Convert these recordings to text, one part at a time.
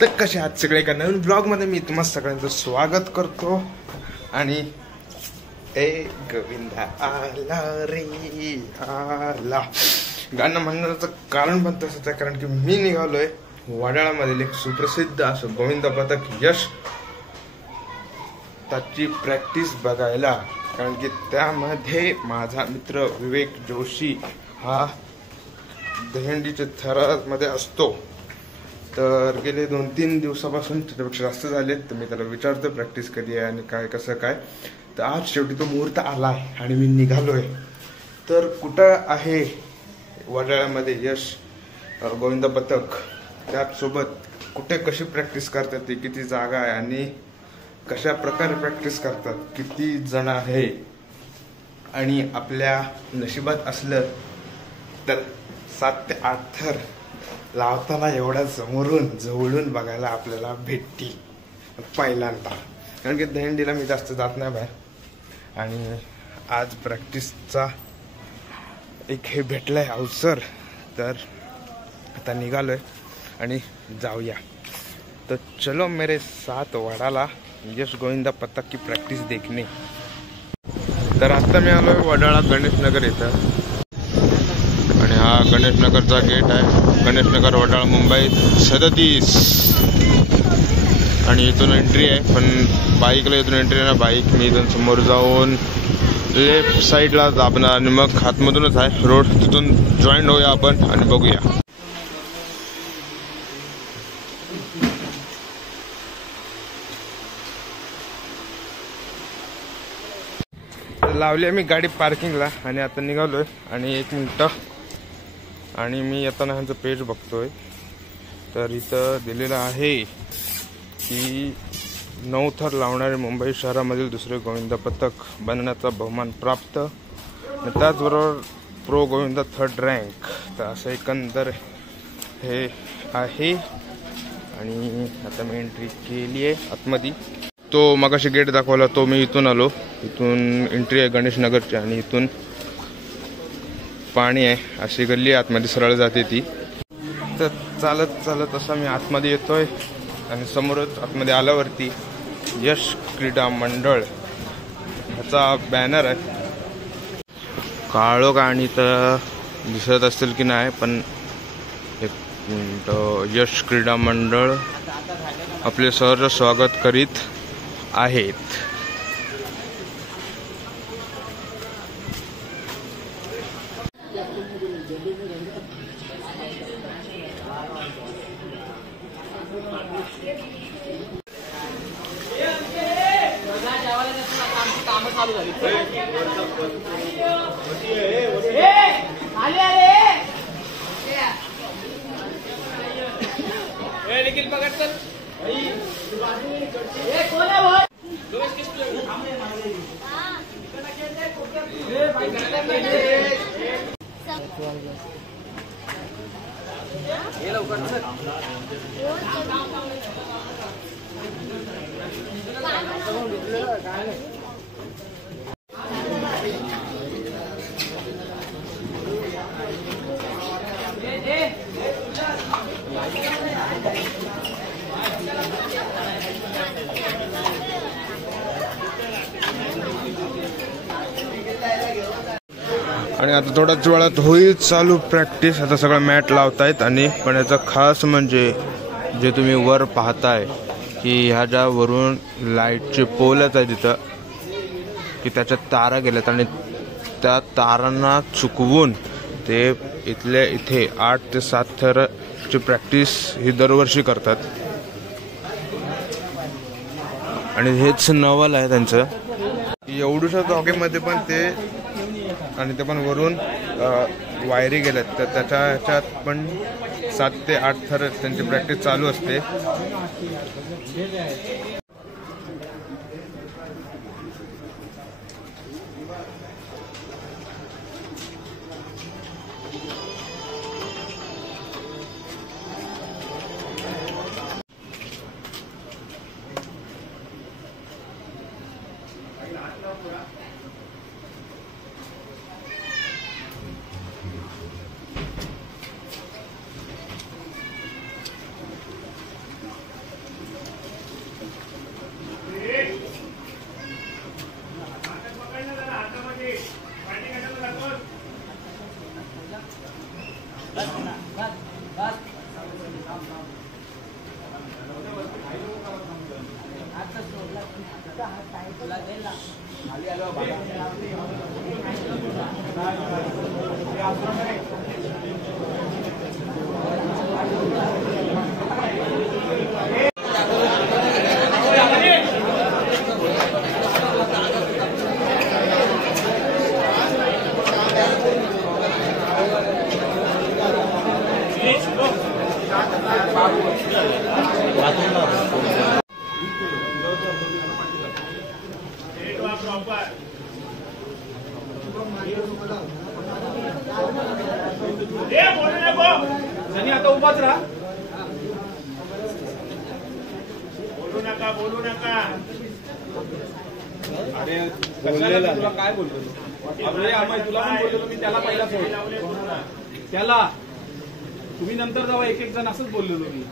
तर कसे आहात सगळे एका नवीन ब्लॉगमध्ये मी तुम्हा सगळ्यांचं स्वागत करतो. आणि ए गोविंदा आला रे आला गाणं म्हणण्याचं कारण पण तसंच आहे, कारण की मी निघालोय वडाळामधील एक सुप्रसिद्ध असं गोविंदा पथक यश त्याची प्रॅक्टिस बघायला. कारण की त्यामध्ये माझा मित्र विवेक जोशी हा दहीहंडीच्या थरामध्ये असतो. तर गेले 2-3 दिवसापासून त्याच्यापेक्षा जास्त झाले. तर मी त्याला विचारतो प्रॅक्टिस कधी आहे आणि काय कसं काय. तर आज शेवटी तो मुहूर्त आला आहे आणि मी निघालोय. तर कुठं आहे वडाळ्यामध्ये यश गोविंदा पथक, त्याचसोबत कुठे कशी प्रॅक्टिस करतात ते, किती जागा आहे आणि कशा प्रकारे प्रॅक्टिस करतात, किती जण आहे आणि आपल्या नशिबात असलं तर 7 ते 8 थर लावताना एवढ्या समोरून जवळून बघायला आपल्याला भेटतील पहिल्यांदा. कारण की दहीहंडीला मी जास्त जात नाही बाहेर आणि आज प्रॅक्टिसचा एक हे भेटलाय अवसर. तर आता निघालोय आणि जाऊया. तर चलो मेरे साथ वडाला यश गोविंदा पथक की प्रॅक्टिस देखने. तर आता मी आलोय वडाळा गणेशनगर इथं आणि हा गणेशनगरचा गेट आहे. गणेशनगर वडाळा मुंबई 37 आणि इथून एंट्री आहे. पण बाईकला इथून एंट्री आहे ना, बाईक मी इथून समोर जाऊन लेफ्ट साईडला दाबणार आणि मग हातमधूनच आहे रोड, तिथून जॉईन होऊया आपण आणि बघूया. लावली मी गाडी पार्किंगला आणि आता निघालोय. आणि 1 मिनिट आणि मी येताना ह्यांचं पेज बघतोय. तर इथं दिलेलं आहे की 9 थर लावणारे मुंबई शहरामधील दुसरे गोविंदा पथक बनण्याचा बहुमान प्राप्त, त्याचबरोबर प्रो गोविंदा 3rd रँक. तर असं एकंदर हे आहे. आणि आता मी एंट्री केली आहे आतमध्ये. तो मगाशी गेट दाखवला तो मी इथून आलो. इथून एंट्री आहे गणेशनगरची आणि इथून पाणी आहे. अशी गल्ली आतमध्ये सरळ जाते ती. तर चालत चालत असा मी आतमध्ये येतोय आणि समोरच आतमध्ये आल्यावरती यश क्रीडा मंडळ ह्याचा बॅनर आहे. काळोख आणि तर दिसत असेल की नाही, पण एक मिनिट. यश क्रीडा मंडळ आपले सहर्ष स्वागत करीत आहेत. आणि आता थोड्याच वेळात होईल चालू प्रॅक्टिस. आता सगळं मॅट लावतायत. आणि पण याचा खास म्हणजे जे तुम्ही वर पाहताय की ह्या ज्या वरून लाईटचे पोलच आहे तिथं, की त्याच्यात तारा गेल्यात आणि त्या तारांना चुकवून ते इथल्या इथे 8 ते 7 थरची प्रॅक्टिस ही दरवर्षी करतात. आणि हेच नवल आहे त्यांचं. एवढ्याशा जागेमध्ये पण ते, आणि ते पण वरून वायरी गेल्यात. तर त्याच्या ह्याच्यात पण 7 ते 8 थर त्यांची प्रॅक्टिस चालू असते. आता उभाच राहा. बोलू नका. अरे तुला काय बोलतो अरे अमय, तुला पण बोललेलो मी, त्याला पहिला सोड. त्याला तुम्ही नंतर जावा, एक एक जण असंच बोललेलो मी.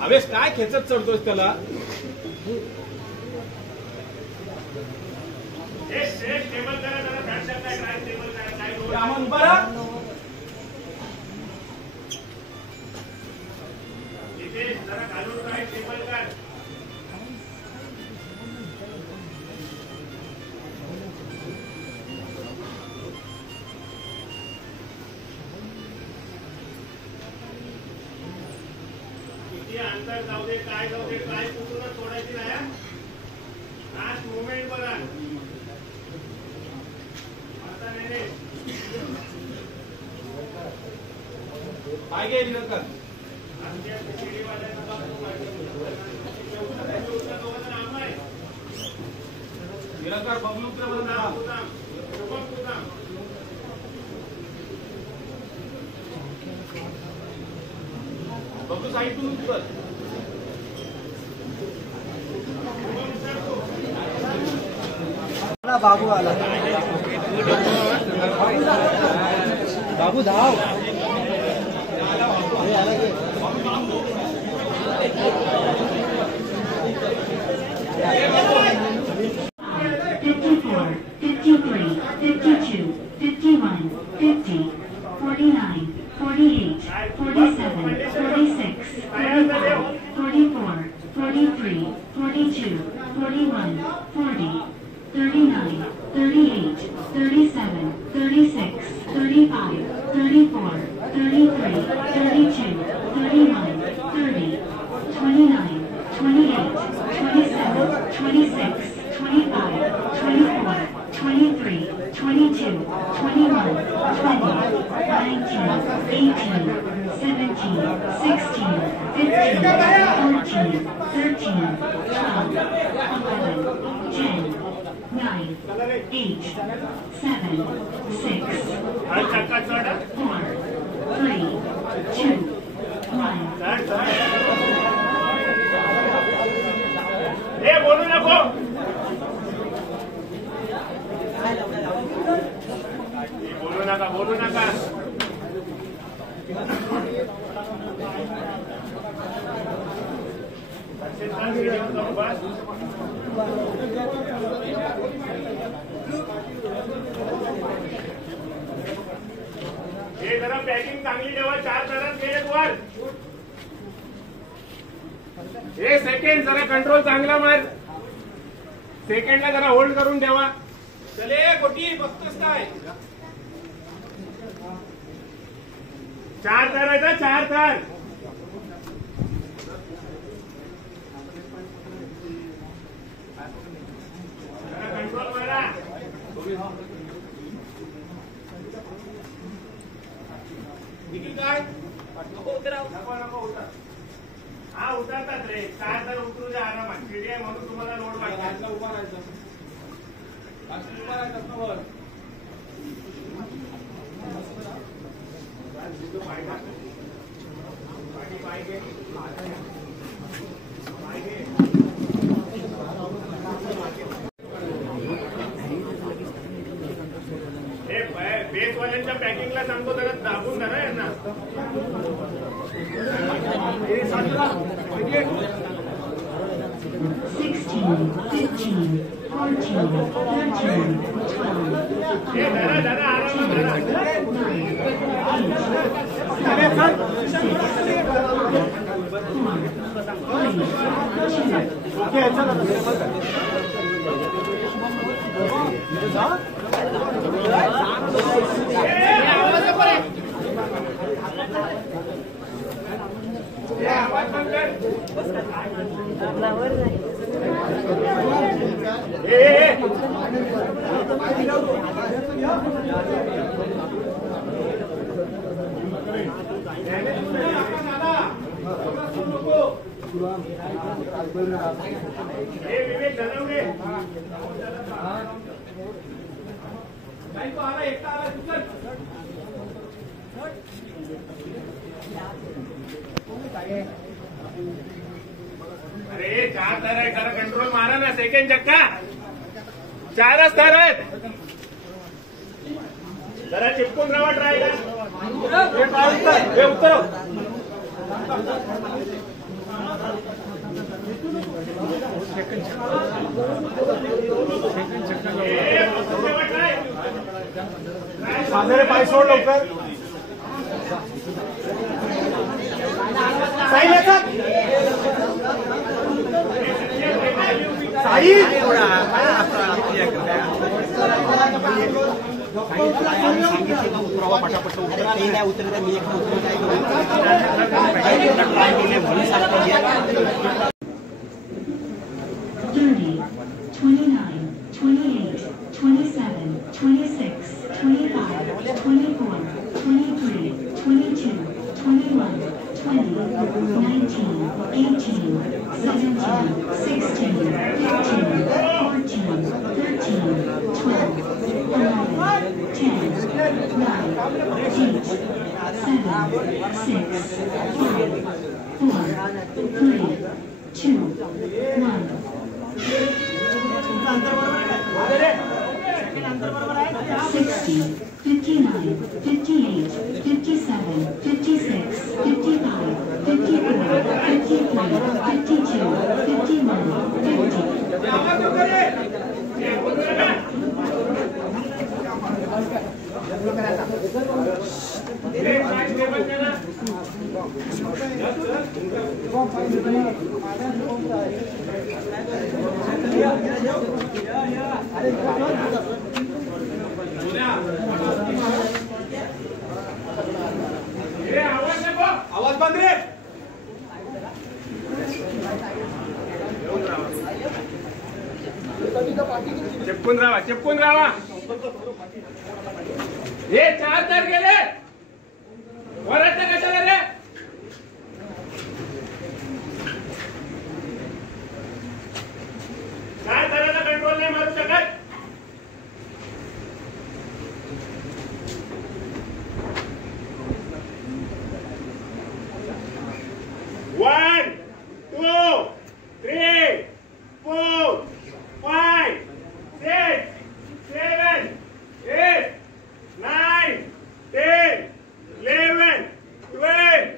हवेस काय खेचत चढतोस त्याला. आम्हाला उभा राहा. जरा घालून राहा टेबल कर. किती अंतर जाऊ दे, काय जाऊ दे, काय कुठूनच सोडायची नाही. लास्ट मुवमेंट बघा. आता नाही पाय घे निरंतर. निरंतर बबलू बबलू साईडून उतर. बाबू आला. बाबू धाव. बोलू नको. बोलू नका. हे जरा पॅकिंग चांगली ठेवा. 4 जणांत गेले वर. हे सेकंड जरा कंट्रोल चांगला मार. सेकंडला जरा होल्ड करून ठेवा. चले गोटी बघतोस काय. 4 तार आहे ना, 4 तार. कंट्रोल मारा. निखिल काय नको. हा उतरतात रे. 4 तार उतरू द्या आरामात. शिडी आहे म्हणून तुम्हाला लोड वाटला. उभा राहायचं. उभा राहायचं वर. बेसवाल्यांच्या पॅकिंगला सांगतो जरा दाबून धरा यांना. 16, 15, 14, जरा आरामात विवेक धनवडे आला एकटा आला अरे 4 थर आहे जरा कंट्रोल मारा ना सेकंड चक्का 4च थर आहेत जरा चिपकून राहा ट्राय हे उत्तर साधारे पाय सोड लवकर आवाज बंद रे चिपकून राहा हे 4 तर गेले वराच्या कशाला रे काय करायला कंट्रोल नाही मारू शकत One, 2, 3, 4, 5, 6, 7, 8, 9, 10, 11, 12,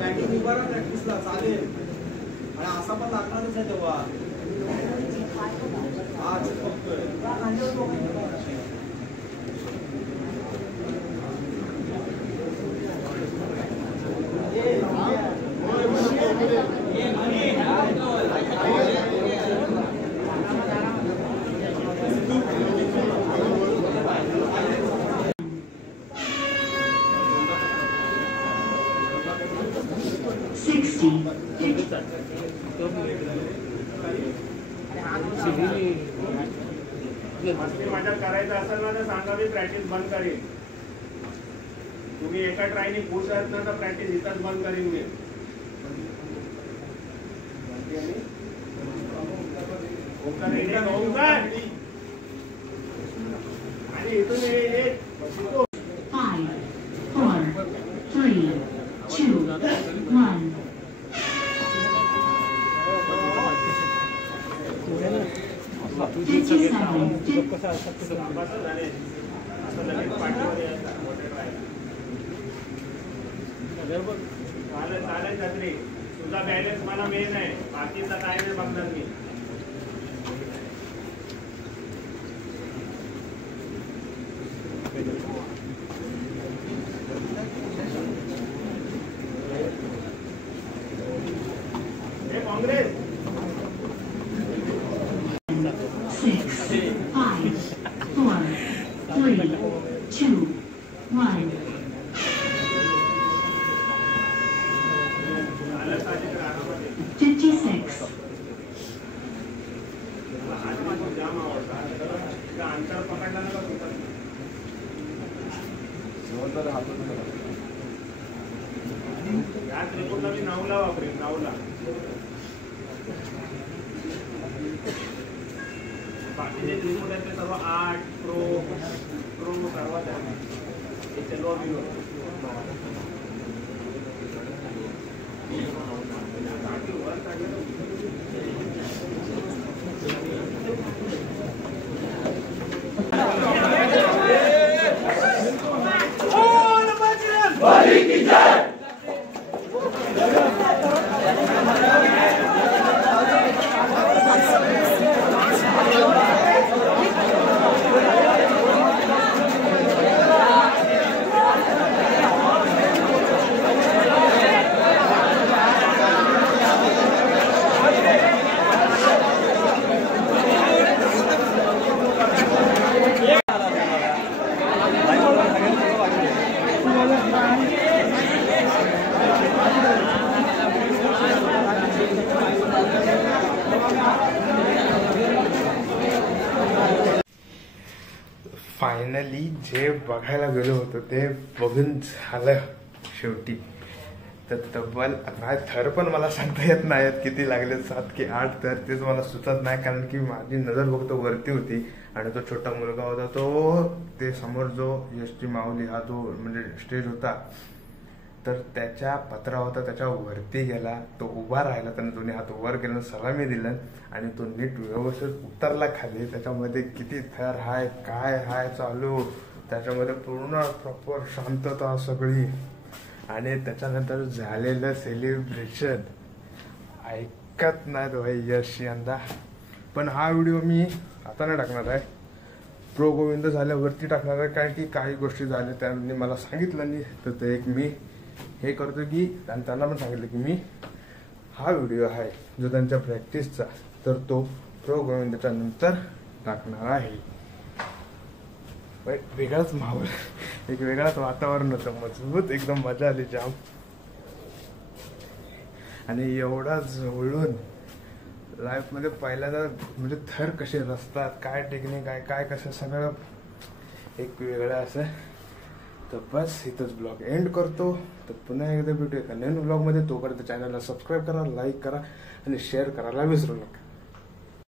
बॅटिंग उभा राहा प्रॅक्टिसला चालेल आणि असा पण लागणारच आहे तेव्हा आज मस्ती मजा करायचं असेल ना तर सांगा, मी प्रॅक्टिस बंद करीन. तुम्ही एका ट्रायने खुश आहात ना तर प्रॅक्टिस इथंच बंद करीन मी. आणि इथून 5, 4, 3, 2, 1. चालेल छत्री, तुझा बॅलन्स मला मेन आहे, बाकीचा काय नाही बघणार मी. काँग्रेस 6, 5, 4, 3, 2, 1. अंतर पकडला ना या त्रिकोणला मी 9ला वापरेन, 9ला. बाकीचे त्रिकोण आहेत ते सर्व 8 प्रो सर्वात आहे. चलो अभी फायनली जे बघायला गेलो होतो ते बघून झालं शेवटी. तर तब्बल थर पण मला सांगता येत नाहीत किती लागले, 7 की 8 तर तेच मला सुचत नाही, कारण की माझी नजर फक्त वरती होती आणि तो छोटा मुलगा होता तो ते समोर जो यशची माऊली हा जो म्हणजे स्टेज होता तर त्याच्या पत्रा होता त्याच्या वरती गेला, तो उभा राहिला, त्याने दोन्ही हात वर केलं, सलामी दिलं आणि तो नीट व्यवस्थित उतरला खाली. त्याच्यामध्ये किती थर हाय काय हाय चालू, त्याच्यामध्ये पूर्ण प्रॉपर शांतता सगळी आणि त्याच्यानंतर झालेलं सेलिब्रेशन ऐकत नाहीत भाई यश यंदा. पण हा व्हिडिओ मी आता नाही टाकणार आहे, प्रो गोविंद झाल्यावरती टाकणार आहे, कारण की काही गोष्टी झाल्या त्यांनी मला सांगितलं नाही. तर ते एक मी हे करतो की त्यांना पण सांगितलं की मी हा व्हिडिओ आहे जो त्यांच्या प्रॅक्टिसचा तर तो प्रो गोविंदच्या नंतर टाकणार आहे. वेगळाच माहोल, एक वेगळाच वातावरण होतं, मजबूत एकदम मजा आली जाम. आणि एवढा जवळून लाईफ मध्ये पहिल्यांदा म्हणजे थर कसे रचतात, काय टेक्निक आहे काय कसं सगळं एक वेगळं असं. तर बस इथंच ब्लॉग एंड करतो. तर पुन्हा एकदा भेटूया एका नवीन ब्लॉग मध्ये. तोपर्यंत चॅनलला सबस्क्राईब करा, लाईक करा आणि शेअर करायला विसरू नका.